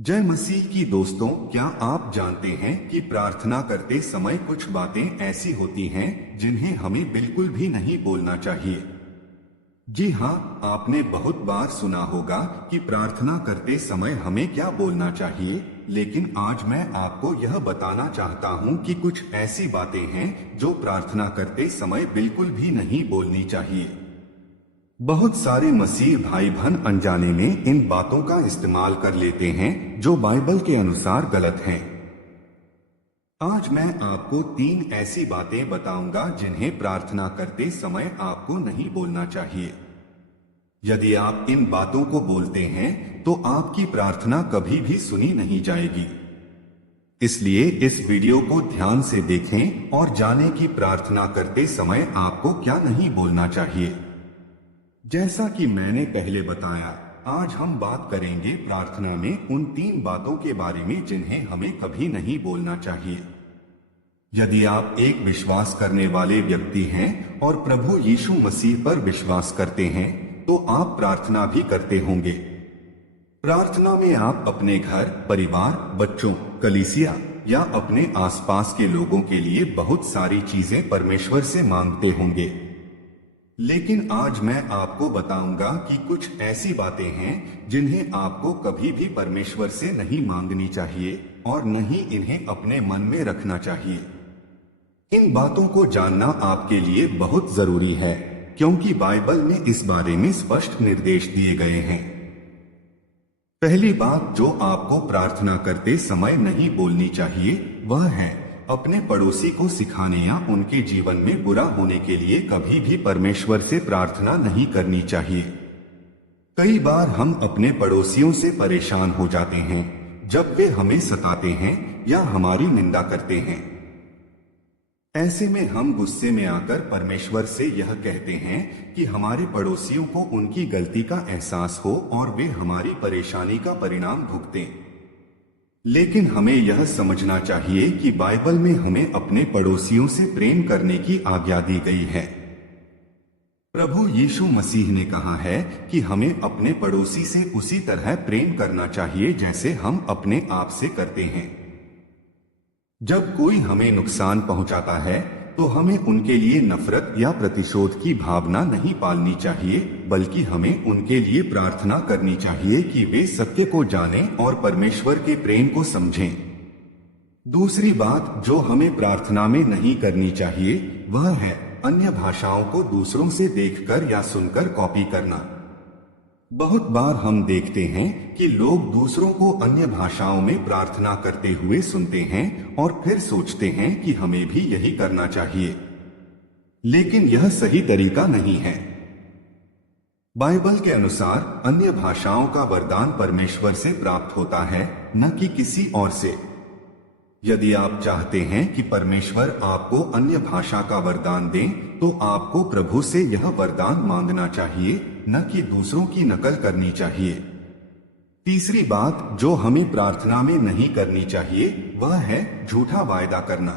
जय मसीह की दोस्तों, क्या आप जानते हैं कि प्रार्थना करते समय कुछ बातें ऐसी होती हैं जिन्हें हमें बिल्कुल भी नहीं बोलना चाहिए। जी हाँ, आपने बहुत बार सुना होगा कि प्रार्थना करते समय हमें क्या बोलना चाहिए, लेकिन आज मैं आपको यह बताना चाहता हूँ कि कुछ ऐसी बातें हैं जो प्रार्थना करते समय बिल्कुल भी नहीं बोलनी चाहिए। बहुत सारे मसीह भाई बहन अनजाने में इन बातों का इस्तेमाल कर लेते हैं जो बाइबल के अनुसार गलत हैं। आज मैं आपको 3 ऐसी बातें बताऊंगा जिन्हें प्रार्थना करते समय आपको नहीं बोलना चाहिए। यदि आप इन बातों को बोलते हैं तो आपकी प्रार्थना कभी भी सुनी नहीं जाएगी। इसलिए इस वीडियो को ध्यान से देखें और जानें कि प्रार्थना करते समय आपको क्या नहीं बोलना चाहिए। जैसा कि मैंने पहले बताया, आज हम बात करेंगे प्रार्थना में उन 3 बातों के बारे में जिन्हें हमें कभी नहीं बोलना चाहिए। यदि आप एक विश्वास करने वाले व्यक्ति हैं और प्रभु यीशु मसीह पर विश्वास करते हैं तो आप प्रार्थना भी करते होंगे। प्रार्थना में आप अपने घर, परिवार, बच्चों, कलीसिया या अपने आसपास के लोगों के लिए बहुत सारी चीजें परमेश्वर से मांगते होंगे। लेकिन आज मैं आपको बताऊंगा कि कुछ ऐसी बातें हैं जिन्हें आपको कभी भी परमेश्वर से नहीं मांगनी चाहिए और न ही इन्हें अपने मन में रखना चाहिए। इन बातों को जानना आपके लिए बहुत जरूरी है, क्योंकि बाइबल में इस बारे में स्पष्ट निर्देश दिए गए हैं। पहली बात जो आपको प्रार्थना करते समय नहीं बोलनी चाहिए वह है अपने पड़ोसी को सिखाने या उनके जीवन में बुरा होने के लिए कभी भी परमेश्वर से प्रार्थना नहीं करनी चाहिए। कई बार हम अपने पड़ोसियों से परेशान हो जाते हैं जब वे हमें सताते हैं या हमारी निंदा करते हैं। ऐसे में हम गुस्से में आकर परमेश्वर से यह कहते हैं कि हमारे पड़ोसियों को उनकी गलती का एहसास हो और वे हमारी परेशानी का परिणाम भुगतें। लेकिन हमें यह समझना चाहिए कि बाइबल में हमें अपने पड़ोसियों से प्रेम करने की आज्ञा दी गई है। प्रभु यीशु मसीह ने कहा है कि हमें अपने पड़ोसी से उसी तरह प्रेम करना चाहिए जैसे हम अपने आप से करते हैं। जब कोई हमें नुकसान पहुंचाता है तो हमें उनके लिए नफरत या प्रतिशोध की भावना नहीं पालनी चाहिए, बल्कि हमें उनके लिए प्रार्थना करनी चाहिए कि वे सत्य को जानें और परमेश्वर के प्रेम को समझें। दूसरी बात जो हमें प्रार्थना में नहीं करनी चाहिए वह है अन्य भाषाओं को दूसरों से देखकर या सुनकर कॉपी करना। बहुत बार हम देखते हैं कि लोग दूसरों को अन्य भाषाओं में प्रार्थना करते हुए सुनते हैं और फिर सोचते हैं कि हमें भी यही करना चाहिए, लेकिन यह सही तरीका नहीं है। बाइबल के अनुसार अन्य भाषाओं का वरदान परमेश्वर से प्राप्त होता है, न कि किसी और से। यदि आप चाहते हैं कि परमेश्वर आपको अन्य भाषा का वरदान दे तो आपको प्रभु से यह वरदान मांगना चाहिए, न कि दूसरों की नकल करनी चाहिए। तीसरी बात जो हमें प्रार्थना में नहीं करनी चाहिए वह है झूठा वायदा करना।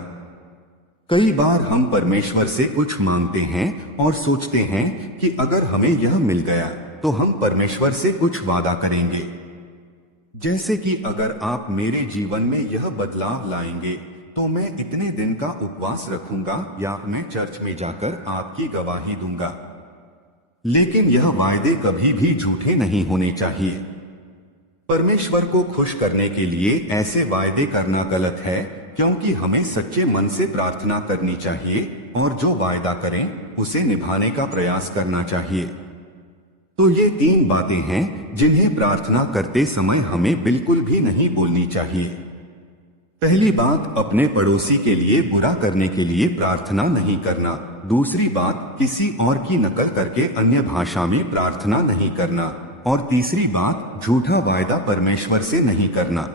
कई बार हम परमेश्वर से कुछ मांगते हैं और सोचते हैं कि अगर हमें यह मिल गया तो हम परमेश्वर से कुछ वादा करेंगे, जैसे कि अगर आप मेरे जीवन में यह बदलाव लाएंगे तो मैं इतने दिन का उपवास रखूंगा या मैं चर्च में जाकर आपकी गवाही दूंगा। लेकिन यह वायदे कभी भी झूठे नहीं होने चाहिए। परमेश्वर को खुश करने के लिए ऐसे वायदे करना गलत है, क्योंकि हमें सच्चे मन से प्रार्थना करनी चाहिए और जो वायदा करें उसे निभाने का प्रयास करना चाहिए। तो ये 3 बातें हैं जिन्हें प्रार्थना करते समय हमें बिल्कुल भी नहीं बोलनी चाहिए। पहली बात, अपने पड़ोसी के लिए बुरा करने के लिए प्रार्थना नहीं करना। दूसरी बात, किसी और की नकल करके अन्य भाषा में प्रार्थना नहीं करना। और तीसरी बात, झूठा वायदा परमेश्वर से नहीं करना।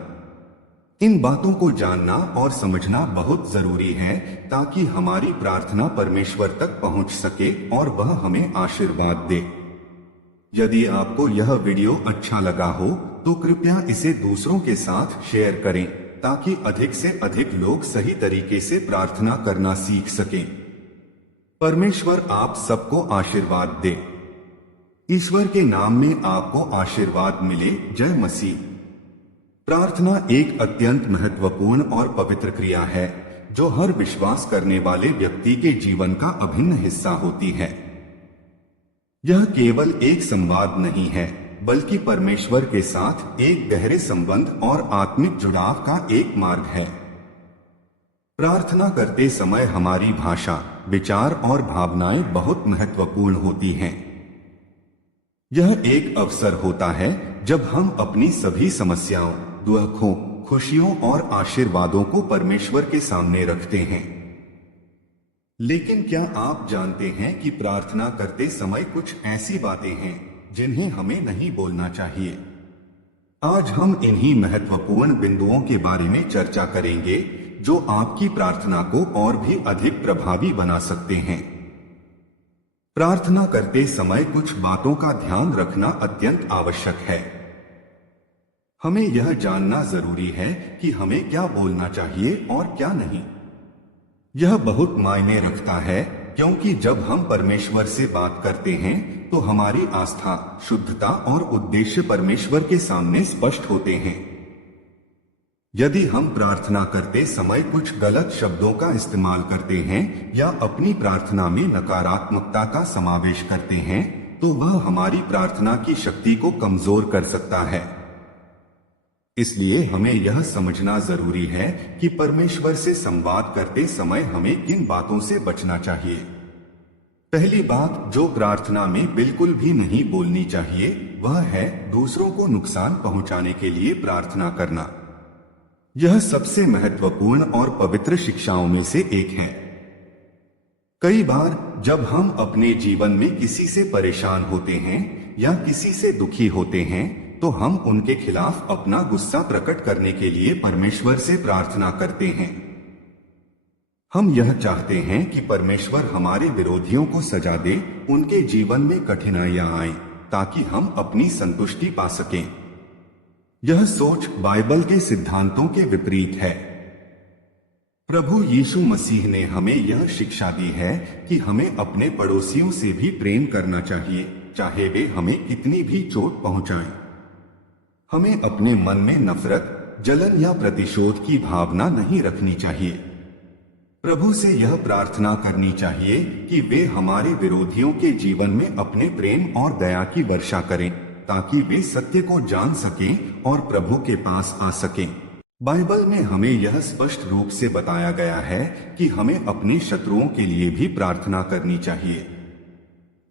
इन बातों को जानना और समझना बहुत जरूरी है ताकि हमारी प्रार्थना परमेश्वर तक पहुंच सके और वह हमें आशीर्वाद दे। यदि आपको यह वीडियो अच्छा लगा हो तो कृपया इसे दूसरों के साथ शेयर करें ताकि अधिक से अधिक लोग सही तरीके से प्रार्थना करना सीख सकें। परमेश्वर आप सबको आशीर्वाद दे। ईश्वर के नाम में आपको आशीर्वाद मिले। जय मसीह। प्रार्थना एक अत्यंत महत्वपूर्ण और पवित्र क्रिया है जो हर विश्वास करने वाले व्यक्ति के जीवन का अभिन्न हिस्सा होती है। यह केवल एक संवाद नहीं है बल्कि परमेश्वर के साथ एक गहरे संबंध और आत्मिक जुड़ाव का एक मार्ग है। प्रार्थना करते समय हमारी भाषा, विचार और भावनाएं बहुत महत्वपूर्ण होती हैं। यह एक अवसर होता है जब हम अपनी सभी समस्याओं, दुखों, खुशियों और आशीर्वादों को परमेश्वर के सामने रखते हैं। लेकिन क्या आप जानते हैं कि प्रार्थना करते समय कुछ ऐसी बातें हैं जिन्हें हमें नहीं बोलना चाहिए? आज हम इन्हीं महत्वपूर्ण बिंदुओं के बारे में चर्चा करेंगे जो आपकी प्रार्थना को और भी अधिक प्रभावी बना सकते हैं। प्रार्थना करते समय कुछ बातों का ध्यान रखना अत्यंत आवश्यक है। हमें यह जानना जरूरी है कि हमें क्या बोलना चाहिए और क्या नहीं। यह बहुत मायने रखता है क्योंकि जब हम परमेश्वर से बात करते हैं तो हमारी आस्था, शुद्धता और उद्देश्य परमेश्वर के सामने स्पष्ट होते हैं। यदि हम प्रार्थना करते समय कुछ गलत शब्दों का इस्तेमाल करते हैं या अपनी प्रार्थना में नकारात्मकता का समावेश करते हैं तो वह हमारी प्रार्थना की शक्ति को कमजोर कर सकता है। इसलिए हमें यह समझना जरूरी है कि परमेश्वर से संवाद करते समय हमें किन बातों से बचना चाहिए। पहली बात जो प्रार्थना में बिल्कुल भी नहीं बोलनी चाहिए वह है दूसरों को नुकसान पहुंचाने के लिए प्रार्थना करना। यह सबसे महत्वपूर्ण और पवित्र शिक्षाओं में से एक है। कई बार जब हम अपने जीवन में किसी से परेशान होते हैं या किसी से दुखी होते हैं तो हम उनके खिलाफ अपना गुस्सा प्रकट करने के लिए परमेश्वर से प्रार्थना करते हैं। हम यह चाहते हैं कि परमेश्वर हमारे विरोधियों को सजा दे, उनके जीवन में कठिनाइयां आए ताकि हम अपनी संतुष्टि पा सकें। यह सोच बाइबल के सिद्धांतों के विपरीत है। प्रभु यीशु मसीह ने हमें यह शिक्षा दी है कि हमें अपने पड़ोसियों से भी प्रेम करना चाहिए, चाहे वे हमें कितनी भी चोट पहुंचाएं। हमें अपने मन में नफरत, जलन या प्रतिशोध की भावना नहीं रखनी चाहिए। प्रभु से यह प्रार्थना करनी चाहिए कि वे हमारे विरोधियों के जीवन में अपने प्रेम और दया की वर्षा करें ताकि वे सत्य को जान सकें और प्रभु के पास आ सकें। बाइबल में हमें यह स्पष्ट रूप से बताया गया है कि हमें अपने शत्रुओं के लिए भी प्रार्थना करनी चाहिए।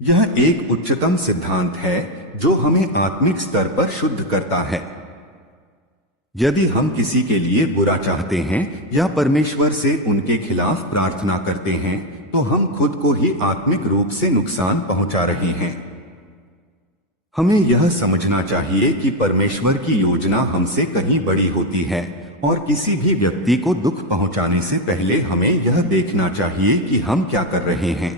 यह एक उच्चतम सिद्धांत है जो हमें आत्मिक स्तर पर शुद्ध करता है। यदि हम किसी के लिए बुरा चाहते हैं या परमेश्वर से उनके खिलाफ प्रार्थना करते हैं तो हम खुद को ही आत्मिक रूप से नुकसान पहुंचा रहे हैं। हमें यह समझना चाहिए कि परमेश्वर की योजना हमसे कहीं बड़ी होती है और किसी भी व्यक्ति को दुख पहुंचाने से पहले हमें यह देखना चाहिए कि हम क्या कर रहे हैं।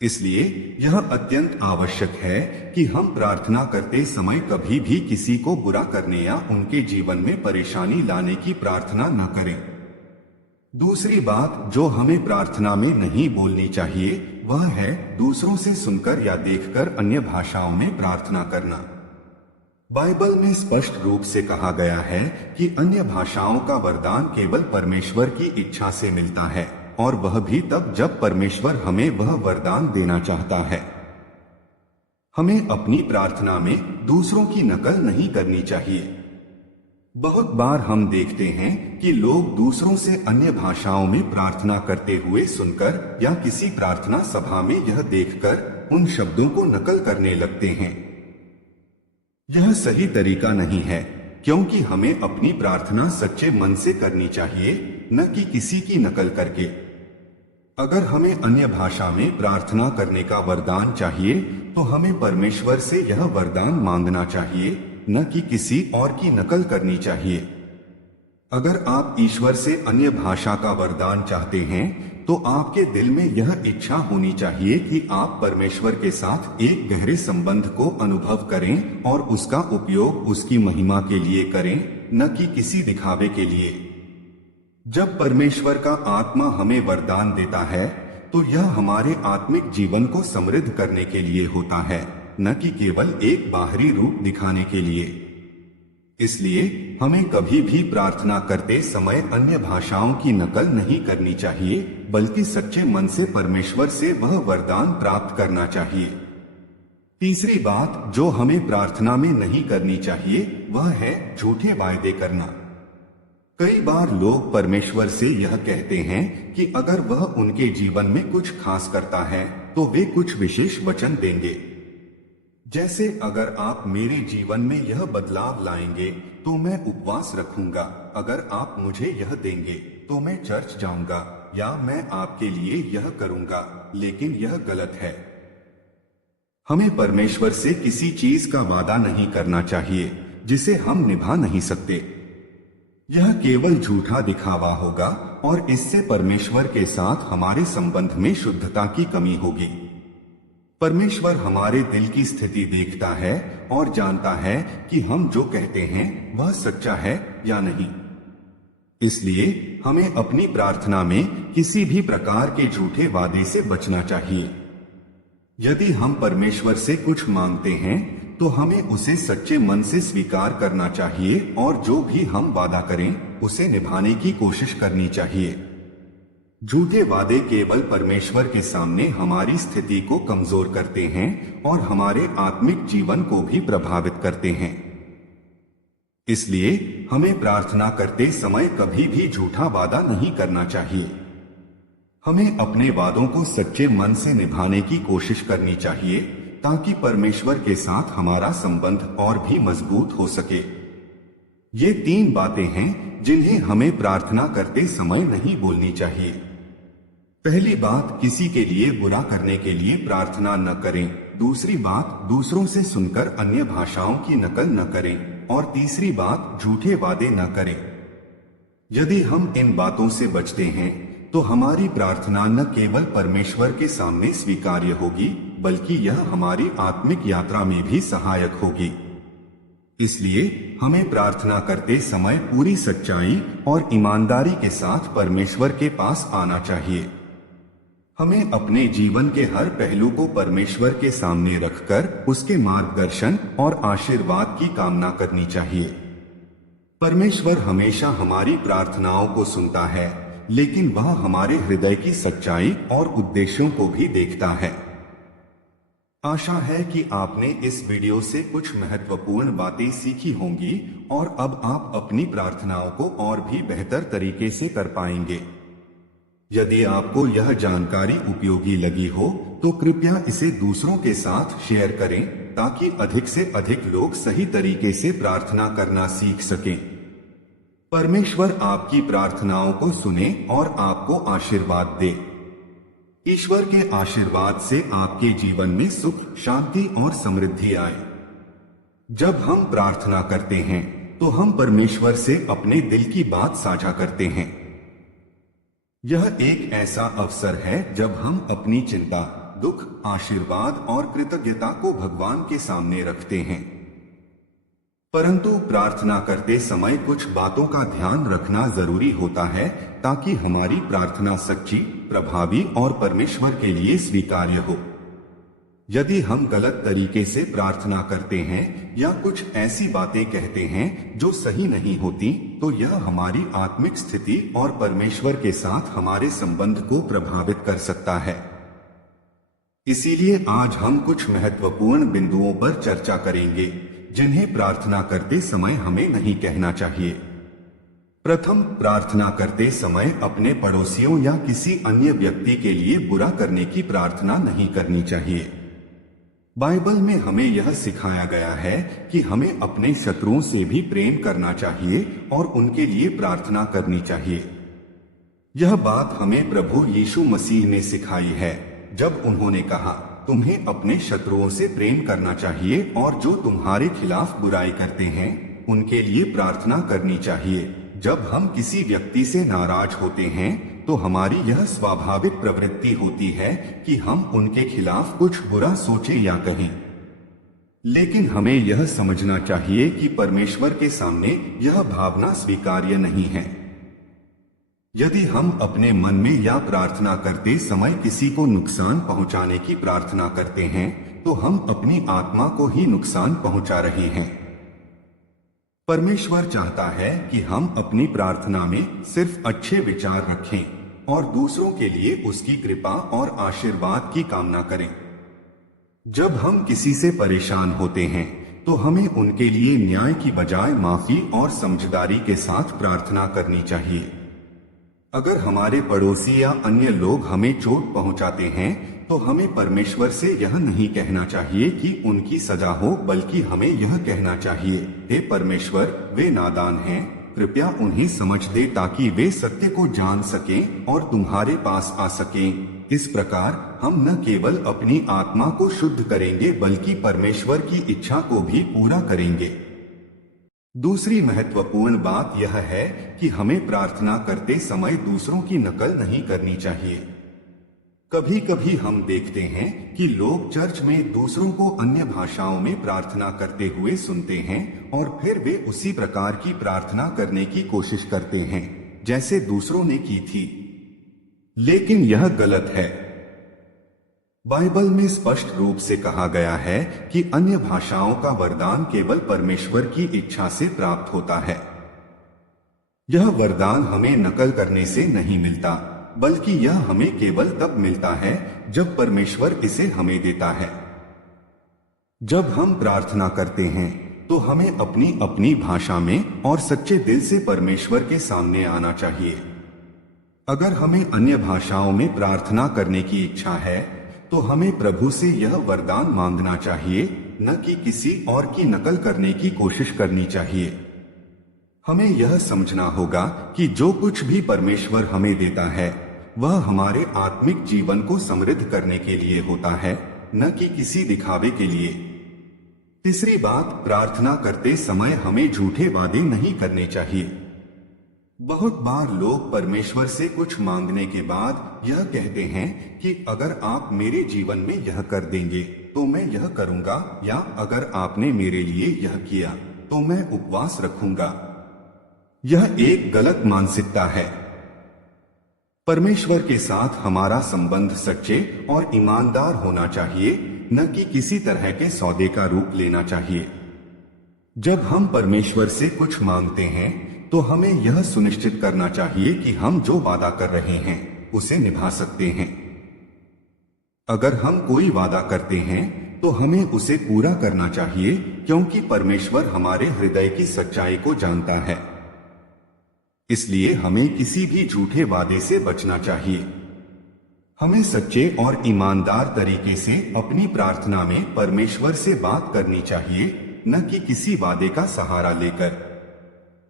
इसलिए यह अत्यंत आवश्यक है कि हम प्रार्थना करते समय कभी भी किसी को बुरा करने या उनके जीवन में परेशानी लाने की प्रार्थना न करें। दूसरी बात जो हमें प्रार्थना में नहीं बोलनी चाहिए वह है दूसरों से सुनकर या देखकर अन्य भाषाओं में प्रार्थना करना। बाइबल में स्पष्ट रूप से कहा गया है कि अन्य भाषाओं का वरदान केवल परमेश्वर की इच्छा से मिलता है और वह भी तब जब परमेश्वर हमें वह वरदान देना चाहता है। हमें अपनी प्रार्थना में दूसरों की नकल नहीं करनी चाहिए। बहुत बार हम देखते हैं कि लोग दूसरों से अन्य भाषाओं में प्रार्थना करते हुए सुनकर या किसी प्रार्थना सभा में यह देखकर उन शब्दों को नकल करने लगते हैं। यह सही तरीका नहीं है क्योंकि हमें अपनी प्रार्थना सच्चे मन से करनी चाहिए, न कि किसी की नकल करके। अगर हमें अन्य भाषा में प्रार्थना करने का वरदान चाहिए तो हमें परमेश्वर से यह वरदान मांगना चाहिए, न कि किसी और की नकल करनी चाहिए। अगर आप ईश्वर से अन्य भाषा का वरदान चाहते हैं तो आपके दिल में यह इच्छा होनी चाहिए कि आप परमेश्वर के साथ एक गहरे संबंध को अनुभव करें और उसका उपयोग उसकी महिमा के लिए करें, न कि किसी दिखावे के लिए। जब परमेश्वर का आत्मा हमें वरदान देता है तो यह हमारे आत्मिक जीवन को समृद्ध करने के लिए होता है, न कि केवल एक बाहरी रूप दिखाने के लिए। इसलिए हमें कभी भी प्रार्थना करते समय अन्य भाषाओं की नकल नहीं करनी चाहिए, बल्कि सच्चे मन से परमेश्वर से वह वरदान प्राप्त करना चाहिए। तीसरी बात जो हमें प्रार्थना में नहीं करनी चाहिए वह है झूठे वायदे करना। कई बार लोग परमेश्वर से यह कहते हैं कि अगर वह उनके जीवन में कुछ खास करता है तो वे कुछ विशेष वचन देंगे। जैसे अगर आप मेरे जीवन में यह बदलाव लाएंगे तो मैं उपवास रखूंगा, अगर आप मुझे यह देंगे तो मैं चर्च जाऊंगा, या मैं आपके लिए यह करूंगा। लेकिन यह गलत है। हमें परमेश्वर से किसी चीज का वादा नहीं करना चाहिए जिसे हम निभा नहीं सकते। यह केवल झूठा दिखावा होगा और इससे परमेश्वर के साथ हमारे संबंध में शुद्धता की कमी होगी। परमेश्वर हमारे दिल की स्थिति देखता है और जानता है कि हम जो कहते हैं वह सच्चा है या नहीं। इसलिए हमें अपनी प्रार्थना में किसी भी प्रकार के झूठे वादे से बचना चाहिए। यदि हम परमेश्वर से कुछ मांगते हैं तो हमें उसे सच्चे मन से स्वीकार करना चाहिए और जो भी हम वादा करें उसे निभाने की कोशिश करनी चाहिए। झूठे वादे केवल परमेश्वर के सामने हमारी स्थिति को कमजोर करते हैं और हमारे आत्मिक जीवन को भी प्रभावित करते हैं। इसलिए हमें प्रार्थना करते समय कभी भी झूठा वादा नहीं करना चाहिए। हमें अपने वादों को सच्चे मन से निभाने की कोशिश करनी चाहिए ताकि परमेश्वर के साथ हमारा संबंध और भी मजबूत हो सके। ये 3 बातें हैं जिन्हें हमें प्रार्थना करते समय नहीं बोलनी चाहिए। पहली बात, किसी के लिए बुरा करने के लिए प्रार्थना न करें। दूसरी बात, दूसरों से सुनकर अन्य भाषाओं की नकल न करें। और तीसरी बात, झूठे वादे न करें। यदि हम इन बातों से बचते हैं तो हमारी प्रार्थना न केवल परमेश्वर के सामने स्वीकार्य होगी बल्कि यह हमारी आत्मिक यात्रा में भी सहायक होगी। इसलिए हमें प्रार्थना करते समय पूरी सच्चाई और ईमानदारी के साथ परमेश्वर के पास आना चाहिए। हमें अपने जीवन के हर पहलू को परमेश्वर के सामने रखकर उसके मार्गदर्शन और आशीर्वाद की कामना करनी चाहिए। परमेश्वर हमेशा हमारी प्रार्थनाओं को सुनता है, लेकिन वह हमारे हृदय की सच्चाई और उद्देश्यों को भी देखता है। आशा है कि आपने इस वीडियो से कुछ महत्वपूर्ण बातें सीखी होंगी और अब आप अपनी प्रार्थनाओं को और भी बेहतर तरीके से कर पाएंगे। यदि आपको यह जानकारी उपयोगी लगी हो तो कृपया इसे दूसरों के साथ शेयर करें ताकि अधिक से अधिक लोग सही तरीके से प्रार्थना करना सीख सकें। परमेश्वर आपकी प्रार्थनाओं को सुने और आपको आशीर्वाद दे। ईश्वर के आशीर्वाद से आपके जीवन में सुख, शांति और समृद्धि आए। जब हम प्रार्थना करते हैं तो हम परमेश्वर से अपने दिल की बात साझा करते हैं। यह एक ऐसा अवसर है जब हम अपनी चिंता, दुख, आशीर्वाद और कृतज्ञता को भगवान के सामने रखते हैं। परंतु प्रार्थना करते समय कुछ बातों का ध्यान रखना जरूरी होता है ताकि हमारी प्रार्थना सच्ची, प्रभावी और परमेश्वर के लिए स्वीकार्य हो। यदि हम गलत तरीके से प्रार्थना करते हैं या कुछ ऐसी बातें कहते हैं जो सही नहीं होती, तो यह हमारी आत्मिक स्थिति और परमेश्वर के साथ हमारे संबंध को प्रभावित कर सकता है। इसीलिए आज हम कुछ महत्वपूर्ण बिंदुओं पर चर्चा करेंगे जिन्हें प्रार्थना करते समय हमें नहीं कहना चाहिए। प्रथम, प्रार्थना करते समय अपने पड़ोसियों या किसी अन्य व्यक्ति के लिए बुरा करने की प्रार्थना नहीं करनी चाहिए। बाइबल में हमें यह सिखाया गया है कि हमें अपने शत्रुओं से भी प्रेम करना चाहिए और उनके लिए प्रार्थना करनी चाहिए। यह बात हमें प्रभु यीशु मसीह ने सिखाई है जब उन्होंने कहा, तुम्हें अपने शत्रुओं से प्रेम करना चाहिए और जो तुम्हारे खिलाफ बुराई करते हैं उनके लिए प्रार्थना करनी चाहिए। जब हम किसी व्यक्ति से नाराज होते हैं तो हमारी यह स्वाभाविक प्रवृत्ति होती है कि हम उनके खिलाफ कुछ बुरा सोचें या कहें। लेकिन हमें यह समझना चाहिए कि परमेश्वर के सामने यह भावना स्वीकार्य नहीं है। यदि हम अपने मन में या प्रार्थना करते समय किसी को नुकसान पहुंचाने की प्रार्थना करते हैं तो हम अपनी आत्मा को ही नुकसान पहुंचा रहे हैं। परमेश्वर चाहता है कि हम अपनी प्रार्थना में सिर्फ अच्छे विचार रखें और दूसरों के लिए उसकी कृपा और आशीर्वाद की कामना करें। जब हम किसी से परेशान होते हैं तो हमें उनके लिए न्याय की बजाय माफी और समझदारी के साथ प्रार्थना करनी चाहिए। अगर हमारे पड़ोसी या अन्य लोग हमें चोट पहुंचाते हैं तो हमें परमेश्वर से यह नहीं कहना चाहिए कि उनकी सजा हो, बल्कि हमें यह कहना चाहिए, हे परमेश्वर, वे नादान हैं, कृपया उन्हें समझ दे ताकि वे सत्य को जान सकें और तुम्हारे पास आ सकें। इस प्रकार हम न केवल अपनी आत्मा को शुद्ध करेंगे बल्कि परमेश्वर की इच्छा को भी पूरा करेंगे। दूसरी महत्वपूर्ण बात यह है कि हमें प्रार्थना करते समय दूसरों की नकल नहीं करनी चाहिए। कभी कभी हम देखते हैं कि लोग चर्च में दूसरों को अन्य भाषाओं में प्रार्थना करते हुए सुनते हैं और फिर वे उसी प्रकार की प्रार्थना करने की कोशिश करते हैं जैसे दूसरों ने की थी, लेकिन यह गलत है। बाइबल में स्पष्ट रूप से कहा गया है कि अन्य भाषाओं का वरदान केवल परमेश्वर की इच्छा से प्राप्त होता है। यह वरदान हमें नकल करने से नहीं मिलता, बल्कि यह हमें केवल तब मिलता है जब परमेश्वर इसे हमें देता है। जब हम प्रार्थना करते हैं तो हमें अपनी अपनी भाषा में और सच्चे दिल से परमेश्वर के सामने आना चाहिए। अगर हमें अन्य भाषाओं में प्रार्थना करने की इच्छा है तो हमें प्रभु से यह वरदान मांगना चाहिए, न कि किसी और की नकल करने की कोशिश करनी चाहिए। हमें यह समझना होगा कि जो कुछ भी परमेश्वर हमें देता है वह हमारे आत्मिक जीवन को समृद्ध करने के लिए होता है, न कि किसी दिखावे के लिए। तीसरी बात, प्रार्थना करते समय हमें झूठे वादे नहीं करने चाहिए। बहुत बार लोग परमेश्वर से कुछ मांगने के बाद यह कहते हैं कि अगर आप मेरे जीवन में यह कर देंगे तो मैं यह करूंगा, या अगर आपने मेरे लिए यह किया तो मैं उपवास रखूंगा। यह एक गलत मानसिकता है। परमेश्वर के साथ हमारा संबंध सच्चे और ईमानदार होना चाहिए, न कि किसी तरह के सौदे का रूप लेना चाहिए। जब हम परमेश्वर से कुछ मांगते हैं तो हमें यह सुनिश्चित करना चाहिए कि हम जो वादा कर रहे हैं उसे निभा सकते हैं। अगर हम कोई वादा करते हैं तो हमें उसे पूरा करना चाहिए, क्योंकि परमेश्वर हमारे हृदय की सच्चाई को जानता है। इसलिए हमें किसी भी झूठे वादे से बचना चाहिए। हमें सच्चे और ईमानदार तरीके से अपनी प्रार्थना में परमेश्वर से बात करनी चाहिए, न कि किसी वादे का सहारा लेकर।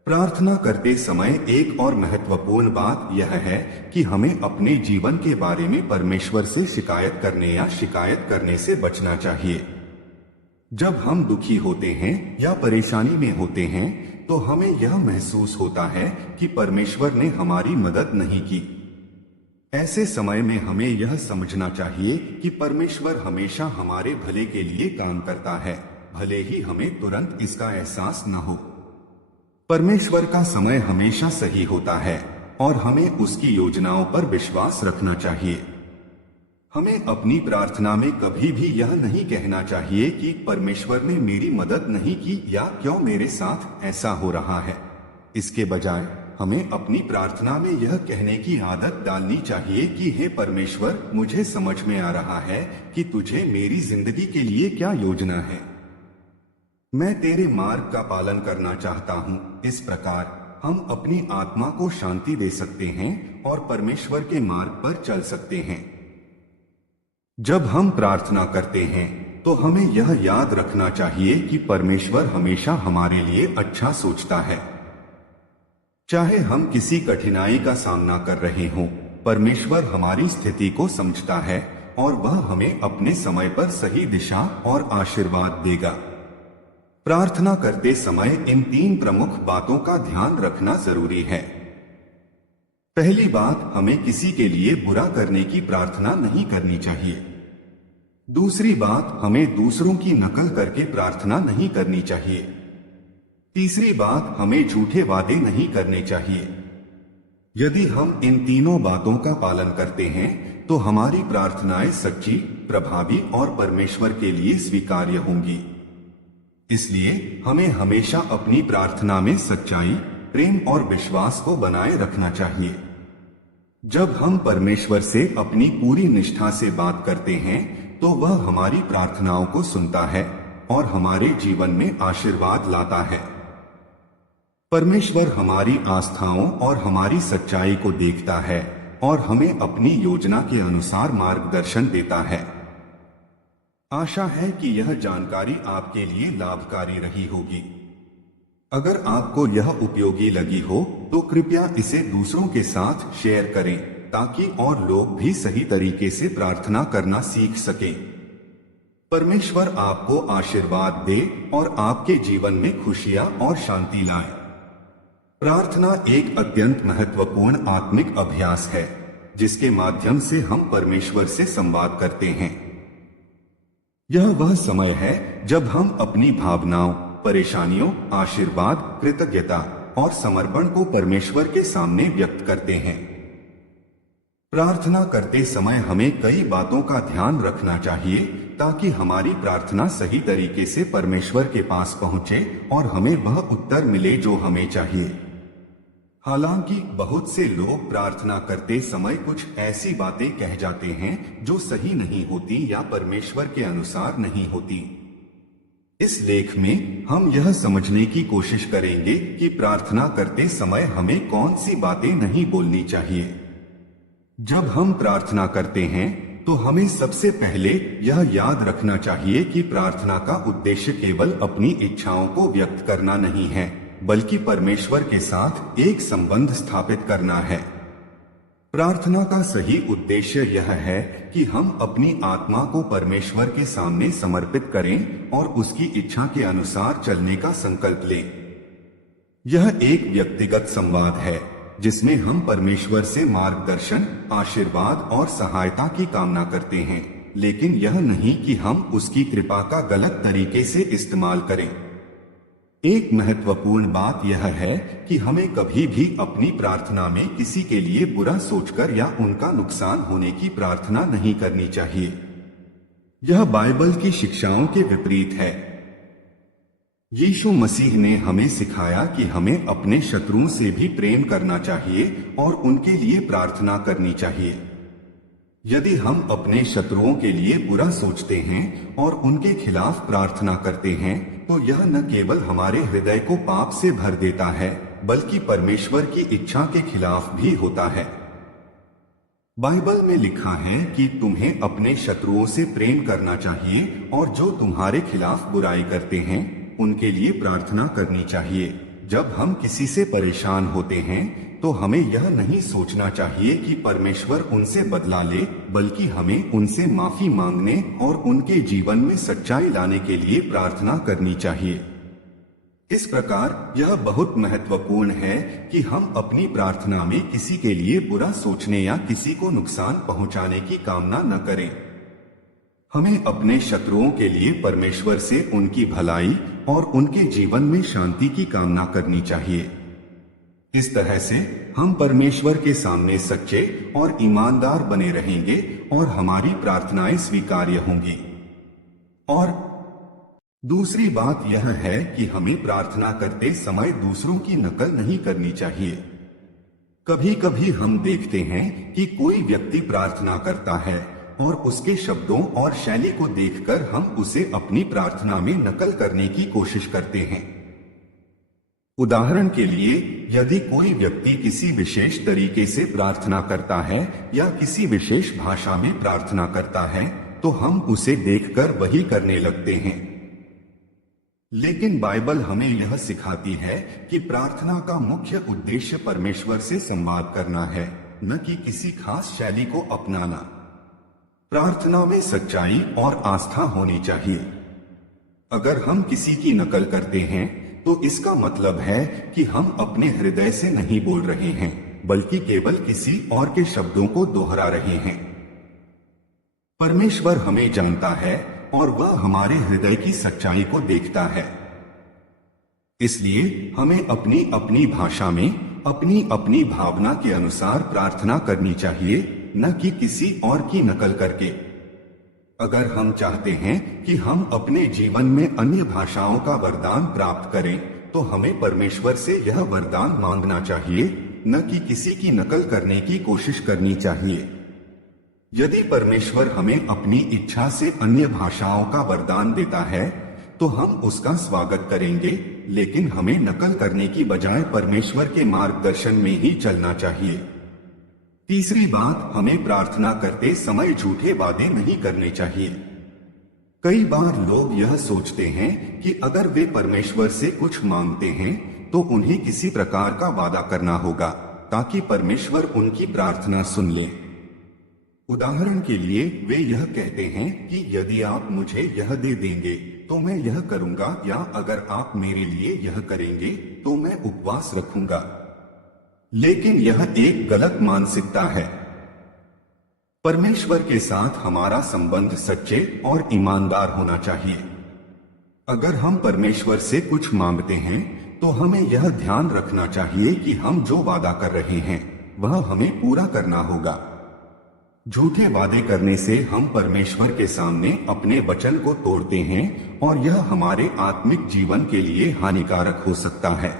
प्रार्थना करते समय एक और महत्वपूर्ण बात यह है कि हमें अपने जीवन के बारे में परमेश्वर से शिकायत करने या शिकायत करने से बचना चाहिए। जब हम दुखी होते हैं या परेशानी में होते हैं तो हमें यह महसूस होता है कि परमेश्वर ने हमारी मदद नहीं की। ऐसे समय में हमें यह समझना चाहिए कि परमेश्वर हमेशा हमारे भले के लिए काम करता है, भले ही हमें तुरंत इसका एहसास न हो। परमेश्वर का समय हमेशा सही होता है और हमें उसकी योजनाओं पर विश्वास रखना चाहिए। हमें अपनी प्रार्थना में कभी भी यह नहीं कहना चाहिए कि परमेश्वर ने मेरी मदद नहीं की या क्यों मेरे साथ ऐसा हो रहा है। इसके बजाय हमें अपनी प्रार्थना में यह कहने की आदत डालनी चाहिए कि हे परमेश्वर, मुझे समझ में आ रहा है कि तुझे मेरी जिंदगी के लिए क्या योजना है। मैं तेरे मार्ग का पालन करना चाहता हूँ। इस प्रकार हम अपनी आत्मा को शांति दे सकते हैं और परमेश्वर के मार्ग पर चल सकते हैं। जब हम प्रार्थना करते हैं तो हमें यह याद रखना चाहिए कि परमेश्वर हमेशा हमारे लिए अच्छा सोचता है। चाहे हम किसी कठिनाई का सामना कर रहे हों, परमेश्वर हमारी स्थिति को समझता है और वह हमें अपने समय पर सही दिशा और आशीर्वाद देगा। प्रार्थना करते समय इन 3 प्रमुख बातों का ध्यान रखना जरूरी है। पहली बात, हमें किसी के लिए बुरा करने की प्रार्थना नहीं करनी चाहिए। दूसरी बात, हमें दूसरों की नकल करके प्रार्थना नहीं करनी चाहिए। तीसरी बात, हमें झूठे वादे नहीं करने चाहिए। यदि हम इन तीनों बातों का पालन करते हैं तो हमारी प्रार्थनाएं सच्ची, प्रभावी और परमेश्वर के लिए स्वीकार्य होंगी। इसलिए हमें हमेशा अपनी प्रार्थना में सच्चाई, प्रेम और विश्वास को बनाए रखना चाहिए। जब हम परमेश्वर से अपनी पूरी निष्ठा से बात करते हैं तो वह हमारी प्रार्थनाओं को सुनता है और हमारे जीवन में आशीर्वाद लाता है। परमेश्वर हमारी आस्थाओं और हमारी सच्चाई को देखता है और हमें अपनी योजना के अनुसार मार्गदर्शन देता है। आशा है कि यह जानकारी आपके लिए लाभकारी रही होगी। अगर आपको यह उपयोगी लगी हो तो कृपया इसे दूसरों के साथ शेयर करें ताकि और लोग भी सही तरीके से प्रार्थना करना सीख सकें। परमेश्वर आपको आशीर्वाद दे और आपके जीवन में खुशियां और शांति लाए। प्रार्थना एक अत्यंत महत्वपूर्ण आत्मिक अभ्यास है जिसके माध्यम से हम परमेश्वर से संवाद करते हैं। यह वह समय है जब हम अपनी भावनाओं, परेशानियों, आशीर्वाद, कृतज्ञता और समर्पण को परमेश्वर के सामने व्यक्त करते हैं। प्रार्थना करते समय हमें कई बातों का ध्यान रखना चाहिए ताकि हमारी प्रार्थना सही तरीके से परमेश्वर के पास पहुंचे और हमें वह उत्तर मिले जो हमें चाहिए। हालांकि बहुत से लोग प्रार्थना करते समय कुछ ऐसी बातें कह जाते हैं जो सही नहीं होती या परमेश्वर के अनुसार नहीं होती। इस लेख में हम यह समझने की कोशिश करेंगे कि प्रार्थना करते समय हमें कौन सी बातें नहीं बोलनी चाहिए। जब हम प्रार्थना करते हैं तो हमें सबसे पहले यह याद रखना चाहिए कि प्रार्थना का उद्देश्य केवल अपनी इच्छाओं को व्यक्त करना नहीं है, बल्कि परमेश्वर के साथ एक संबंध स्थापित करना है। प्रार्थना का सही उद्देश्य यह है कि हम अपनी आत्मा को परमेश्वर के सामने समर्पित करें और उसकी इच्छा के अनुसार चलने का संकल्प लें। यह एक व्यक्तिगत संवाद है जिसमें हम परमेश्वर से मार्गदर्शन, आशीर्वाद और सहायता की कामना करते हैं, लेकिन यह नहीं कि हम उसकी कृपा का गलत तरीके से इस्तेमाल करें। एक महत्वपूर्ण बात यह है कि हमें कभी भी अपनी प्रार्थना में किसी के लिए बुरा सोचकर या उनका नुकसान होने की प्रार्थना नहीं करनी चाहिए। यह बाइबल की शिक्षाओं के विपरीत है। यीशु मसीह ने हमें सिखाया कि हमें अपने शत्रुओं से भी प्रेम करना चाहिए और उनके लिए प्रार्थना करनी चाहिए। यदि हम अपने शत्रुओं के लिए बुरा सोचते हैं और उनके खिलाफ प्रार्थना करते हैं तो यह न केवल हमारे हृदय को पाप से भर देता है, बल्कि परमेश्वर की इच्छा के खिलाफ भी होता है। बाइबल में लिखा है कि तुम्हें अपने शत्रुओं से प्रेम करना चाहिए और जो तुम्हारे खिलाफ बुराई करते हैं उनके लिए प्रार्थना करनी चाहिए। जब हम किसी से परेशान होते हैं तो हमें यह नहीं सोचना चाहिए कि परमेश्वर उनसे बदला ले, बल्कि हमें उनसे माफी मांगने और उनके जीवन में सच्चाई लाने के लिए प्रार्थना करनी चाहिए। इस प्रकार यह बहुत महत्वपूर्ण है कि हम अपनी प्रार्थना में किसी के लिए बुरा सोचने या किसी को नुकसान पहुंचाने की कामना न करें। हमें अपने शत्रुओं के लिए परमेश्वर से उनकी भलाई और उनके जीवन में शांति की कामना करनी चाहिए। इस तरह से हम परमेश्वर के सामने सच्चे और ईमानदार बने रहेंगे और हमारी प्रार्थनाएं स्वीकार्य होंगी। और दूसरी बात यह है कि हमें प्रार्थना करते समय दूसरों की नकल नहीं करनी चाहिए। कभी कभी हम देखते हैं कि कोई व्यक्ति प्रार्थना करता है और उसके शब्दों और शैली को देखकर हम उसे अपनी प्रार्थना में नकल करने की कोशिश करते हैं। उदाहरण के लिए, यदि कोई व्यक्ति किसी विशेष तरीके से प्रार्थना करता है या किसी विशेष भाषा में प्रार्थना करता है तो हम उसे देखकर वही करने लगते हैं। लेकिन बाइबल हमें यह सिखाती है कि प्रार्थना का मुख्य उद्देश्य परमेश्वर से संवाद करना है, न कि किसी खास शैली को अपनाना। प्रार्थना में सच्चाई और आस्था होनी चाहिए। अगर हम किसी की नकल करते हैं तो इसका मतलब है कि हम अपने हृदय से नहीं बोल रहे हैं, बल्कि केवल किसी और के शब्दों को दोहरा रहे हैं। परमेश्वर हमें जानता है और वह हमारे हृदय की सच्चाई को देखता है। इसलिए हमें अपनी अपनी भाषा में अपनी अपनी भावना के अनुसार प्रार्थना करनी चाहिए, न कि किसी और की नकल करके। अगर हम चाहते हैं कि हम अपने जीवन में अन्य भाषाओं का वरदान प्राप्त करें, तो हमें परमेश्वर से यह वरदान मांगना चाहिए, न कि किसी की नकल करने की कोशिश करनी चाहिए। यदि परमेश्वर हमें अपनी इच्छा से अन्य भाषाओं का वरदान देता है, तो हम उसका स्वागत करेंगे, लेकिन हमें नकल करने की बजाय परमेश्वर के मार्गदर्शन में ही चलना चाहिए। तीसरी बात, हमें प्रार्थना करते समय झूठे वादे नहीं करने चाहिए। कई बार लोग यह सोचते हैं कि अगर वे परमेश्वर से कुछ मांगते हैं तो उन्हें किसी प्रकार का वादा करना होगा ताकि परमेश्वर उनकी प्रार्थना सुन ले। उदाहरण के लिए वे यह कहते हैं कि यदि आप मुझे यह दे देंगे तो मैं यह करूंगा, या अगर आप मेरे लिए यह करेंगे तो मैं उपवास रखूंगा। लेकिन यह एक गलत मानसिकता है। परमेश्वर के साथ हमारा संबंध सच्चे और ईमानदार होना चाहिए। अगर हम परमेश्वर से कुछ मांगते हैं तो हमें यह ध्यान रखना चाहिए कि हम जो वादा कर रहे हैं वह हमें पूरा करना होगा। झूठे वादे करने से हम परमेश्वर के सामने अपने वचन को तोड़ते हैं और यह हमारे आत्मिक जीवन के लिए हानिकारक हो सकता है।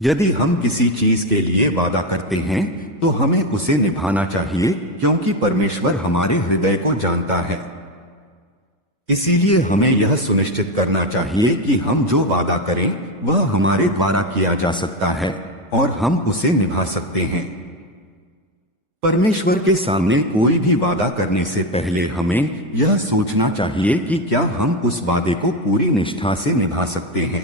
यदि हम किसी चीज के लिए वादा करते हैं तो हमें उसे निभाना चाहिए, क्योंकि परमेश्वर हमारे हृदय को जानता है। इसीलिए हमें यह सुनिश्चित करना चाहिए कि हम जो वादा करें वह हमारे द्वारा किया जा सकता है और हम उसे निभा सकते हैं। परमेश्वर के सामने कोई भी वादा करने से पहले हमें यह सोचना चाहिए कि क्या हम उस वादे को पूरी निष्ठा से निभा सकते हैं।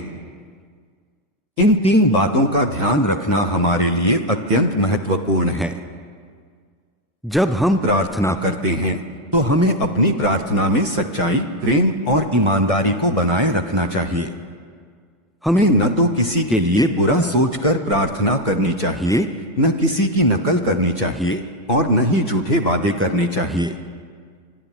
इन 3 बातों का ध्यान रखना हमारे लिए अत्यंत महत्वपूर्ण है। जब हम प्रार्थना करते हैं तो हमें अपनी प्रार्थना में सच्चाई, प्रेम और ईमानदारी को बनाए रखना चाहिए। हमें न तो किसी के लिए बुरा सोचकर प्रार्थना करनी चाहिए, न किसी की नकल करनी चाहिए और न ही झूठे वादे करने चाहिए।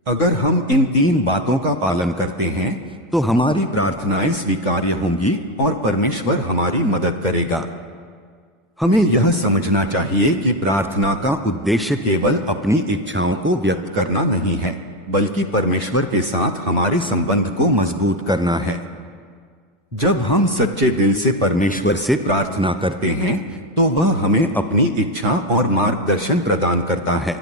अगर हम इन 3 बातों का पालन करते हैं तो हमारी प्रार्थनाएं स्वीकार्य होंगी और परमेश्वर हमारी मदद करेगा। हमें यह समझना चाहिए कि प्रार्थना का उद्देश्य केवल अपनी इच्छाओं को व्यक्त करना नहीं है, बल्कि परमेश्वर के साथ हमारे संबंध को मजबूत करना है। जब हम सच्चे दिल से परमेश्वर से प्रार्थना करते हैं तो वह हमें अपनी इच्छा और मार्गदर्शन प्रदान करता है।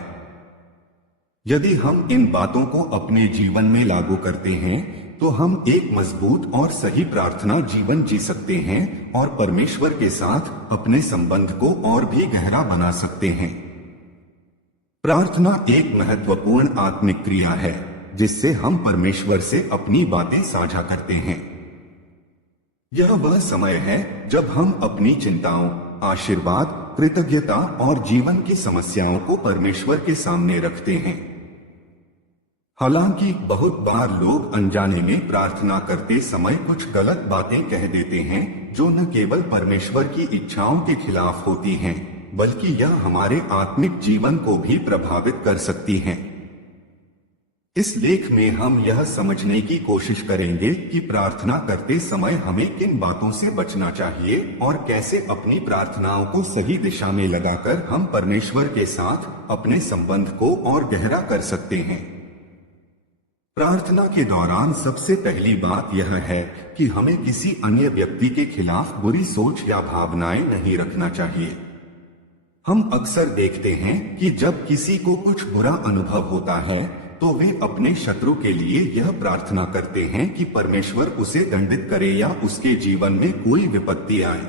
यदि हम इन बातों को अपने जीवन में लागू करते हैं तो हम एक मजबूत और सही प्रार्थना जीवन जी सकते हैं और परमेश्वर के साथ अपने संबंध को और भी गहरा बना सकते हैं। प्रार्थना एक महत्वपूर्ण आत्मिक क्रिया है जिससे हम परमेश्वर से अपनी बातें साझा करते हैं। यह वह समय है जब हम अपनी चिंताओं, आशीर्वाद, कृतज्ञता और जीवन की समस्याओं को परमेश्वर के सामने रखते हैं। हालांकि बहुत बार लोग अनजाने में प्रार्थना करते समय कुछ गलत बातें कह देते हैं जो न केवल परमेश्वर की इच्छाओं के खिलाफ होती हैं, बल्कि यह हमारे आत्मिक जीवन को भी प्रभावित कर सकती हैं। इस लेख में हम यह समझने की कोशिश करेंगे कि प्रार्थना करते समय हमें किन बातों से बचना चाहिए और कैसे अपनी प्रार्थनाओं को सही दिशा में लगाकर हम परमेश्वर के साथ अपने संबंध को और गहरा कर सकते हैं। प्रार्थना के दौरान सबसे पहली बात यह है कि हमें किसी अन्य व्यक्ति के खिलाफ बुरी सोच या भावनाएं नहीं रखना चाहिए। हम अक्सर देखते हैं कि जब किसी को कुछ बुरा अनुभव होता है तो वे अपने शत्रु के लिए यह प्रार्थना करते हैं कि परमेश्वर उसे दंडित करे या उसके जीवन में कोई विपत्ति आए।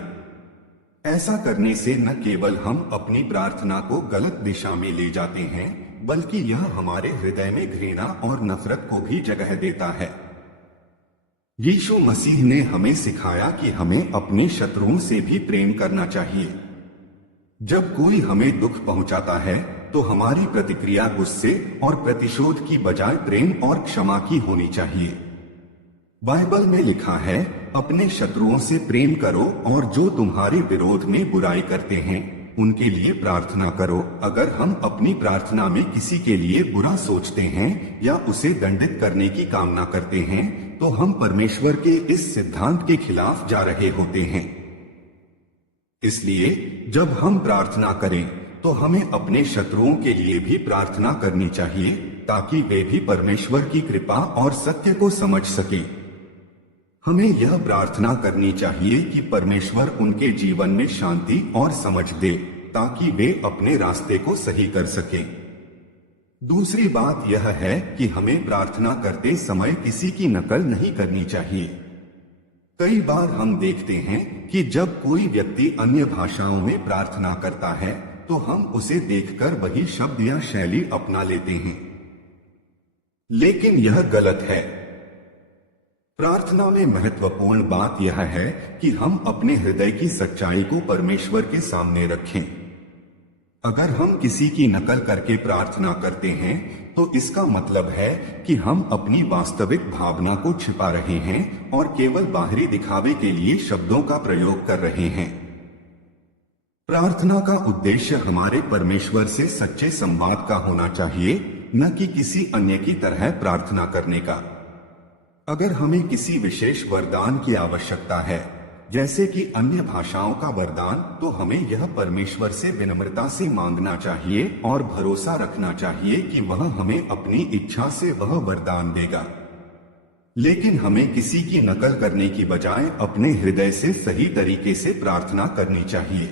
ऐसा करने से न केवल हम अपनी प्रार्थना को गलत दिशा में ले जाते हैं, बल्कि यह हमारे हृदय में घृणा और नफरत को भी जगह देता है। यीशु मसीह ने हमें सिखाया कि हमें अपने शत्रुओं से भी प्रेम करना चाहिए। जब कोई हमें दुख पहुंचाता है तो हमारी प्रतिक्रिया गुस्से और प्रतिशोध की बजाय प्रेम और क्षमा की होनी चाहिए। बाइबल में लिखा है, अपने शत्रुओं से प्रेम करो और जो तुम्हारे विरोध में बुराई करते हैं उनके लिए प्रार्थना करो। अगर हम अपनी प्रार्थना में किसी के लिए बुरा सोचते हैं या उसे दंडित करने की कामना करते हैं तो हम परमेश्वर के इस सिद्धांत के खिलाफ जा रहे होते हैं। इसलिए जब हम प्रार्थना करें तो हमें अपने शत्रुओं के लिए भी प्रार्थना करनी चाहिए ताकि वे भी परमेश्वर की कृपा और सत्य को समझ सके। हमें यह प्रार्थना करनी चाहिए कि परमेश्वर उनके जीवन में शांति और समझ दे, ताकि वे अपने रास्ते को सही कर सकें। दूसरी बात यह है कि हमें प्रार्थना करते समय किसी की नकल नहीं करनी चाहिए। कई बार हम देखते हैं कि जब कोई व्यक्ति अन्य भाषाओं में प्रार्थना करता है तो हम उसे देखकर वही शब्द या शैली अपना लेते हैं, लेकिन यह गलत है। प्रार्थना में महत्वपूर्ण बात यह है कि हम अपने हृदय की सच्चाई को परमेश्वर के सामने रखें। अगर हम किसी की नकल करके प्रार्थना करते हैं तो इसका मतलब है कि हम अपनी वास्तविक भावना को छिपा रहे हैं और केवल बाहरी दिखावे के लिए शब्दों का प्रयोग कर रहे हैं। प्रार्थना का उद्देश्य हमारे परमेश्वर से सच्चे संवाद का होना चाहिए, न कि किसी अन्य की तरह प्रार्थना करने का। अगर हमें किसी विशेष वरदान की आवश्यकता है, जैसे कि अन्य भाषाओं का वरदान, तो हमें यह परमेश्वर से विनम्रता से मांगना चाहिए और भरोसा रखना चाहिए कि वह हमें अपनी इच्छा से वह वरदान देगा। लेकिन हमें किसी की नकल करने की बजाय अपने हृदय से सही तरीके से प्रार्थना करनी चाहिए।